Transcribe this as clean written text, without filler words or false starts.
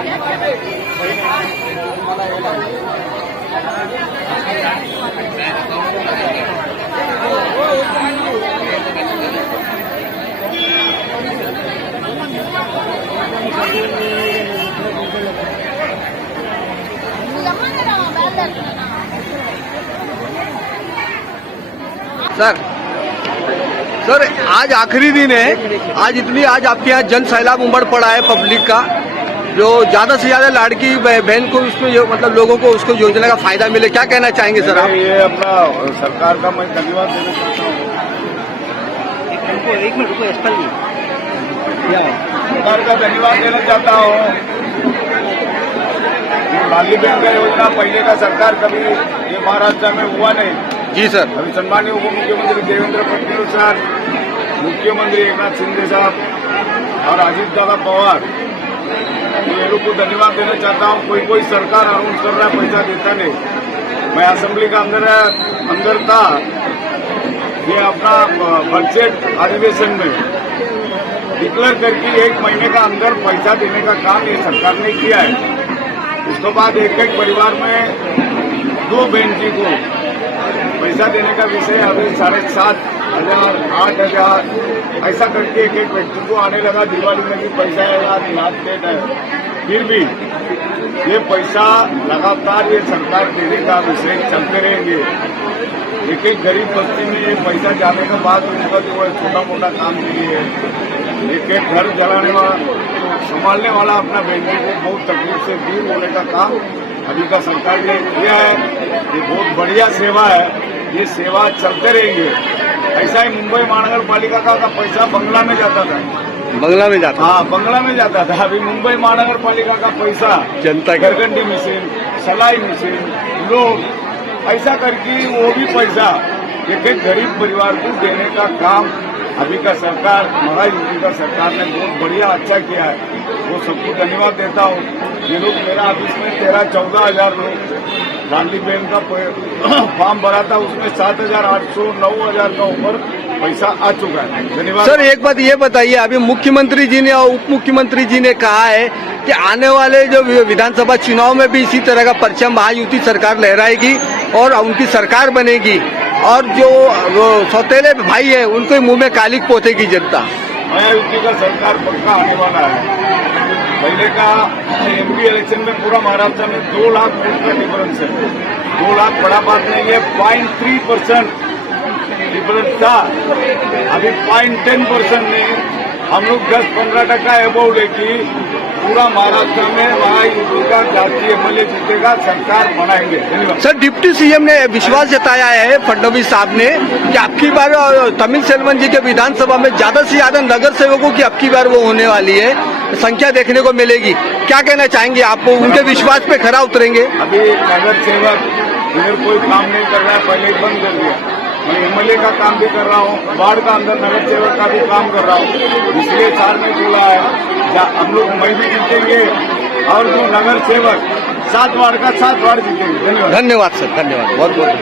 Sir आज आखिरी दिन है, आज आपके यहाँ जन सैलाब उमड़ पड़ा है पब्लिक का, जो ज्यादा से ज्यादा लाड़की बहन को उसमें मतलब लोगों को उसको योजना का फायदा मिले, क्या कहना चाहेंगे सर आप? ये अपना सरकार का मैं धन्यवाद देना चाहता हूँ। एक मिनट रुको, सरकार का धन्यवाद देना चाहता हूँ। लाडली बहन का योजना पहले का सरकार कभी ये महाराष्ट्र में हुआ नहीं। जी सर। अभी सम्मानीय उप मुख्यमंत्री देवेंद्र फडणवीस सर, मुख्यमंत्री एकनाथ शिंदे साहब और अजीत दादा पवार, ये लोग को धन्यवाद देना चाहता हूँ। कोई सरकार अनाउंस कर रहा है, पैसा देता नहीं। मैं असेंबली का अंदर था, ये अपना बजट अधिवेशन में डिक्लेयर करके 1 महीने का अंदर पैसा देने का काम ये सरकार ने किया है। उसके बाद एक परिवार में 2 बहन जी को पैसा देने का विषय अभी 7,500, 8,000 ऐसा करके एक व्यक्ति को आने लगा। दिवाली में भी पैसा आएगा, लास्ट डेट है, फिर भी ये पैसा लगातार ये सरकार देने का विषय चलते रहेंगे। एक गरीब बस्ती में ये पैसा जाने के बाद उनका जो है छोटा मोटा काम के लिए एक घर जलाने वाला, संभालने वाला अपना बेटी को बहुत तकलीफ से दूर होने का काम अभी का सरकार ने किया है। ये बहुत बढ़िया सेवा है, ये सेवा चलते रहेंगे। ऐसा ही मुंबई महानगर पालिका का पैसा बंगला में जाता था। बंगला में जाता? हाँ, बंगला में जाता था। अभी मुंबई महानगर पालिका का पैसा जनता घरगंडी मशीन, सलाई मशीन, लोन, ऐसा करके वो भी पैसा एक गरीब परिवार को देने का काम अभी का सरकार, महाराज जी का सरकार ने बहुत बढ़िया अच्छा किया है। वो सबको धन्यवाद देता हूँ। ये लोग मेरा ऑफिस में 13-14 हजार लोग लाडली बहन का फॉर्म भरा था, उसमें 7,800, 9,000 का ऊपर पैसा आ चुका है। धन्यवाद सर। एक बात ये बताइए, अभी मुख्यमंत्री जी ने और उप मुख्यमंत्री जी ने कहा है कि आने वाले जो विधानसभा चुनाव में भी इसी तरह का परचम महायुति सरकार लहराएगी और उनकी सरकार बनेगी, और जो सौतेले भाई है उनको मुंह में कालिक पोतेगी जनता। महायुति का सरकार पक्का आने वाला है। पहले का एमपी इलेक्शन में पूरा महाराष्ट्र में 2 लाख वोट का डिफरेंस है। 2 लाख बड़ा बात नहीं है, 0.3% डिफरेंस था। अभी 0.10% नहीं, हम लोग 10-15% एबोव लेके पूरा महाराष्ट्र में महायुति का जातीय एमएलए जीतेगा, सरकार बनाएंगे। धन्यवाद सर। डिप्टी सीएम ने विश्वास जताया है फडणवीस साहब ने कि आपकी बार तमिल सेल्वन जी के विधानसभा में ज्यादा से ज्यादा नगर सेवकों की आपकी बार वो होने वाली है, संख्या देखने को मिलेगी। क्या कहना चाहेंगे आप, उनके विश्वास पे खरा उतरेंगे? अभी नगर सेवक इधर कोई काम नहीं कर रहा है, पहले ही बंद कर दिया। मैं एमएलए का काम भी कर रहा हूँ, वार्ड का अंदर नगर सेवक का भी काम कर रहा हूँ। इसलिए सार ने बोला है हम लोग मैं भी जीतेंगे और जो नगर सेवक 7 वार्ड का 7 वार्ड जीतेंगे। धन्यवाद। धन्यवाद सर, धन्यवाद, बहुत बहुत।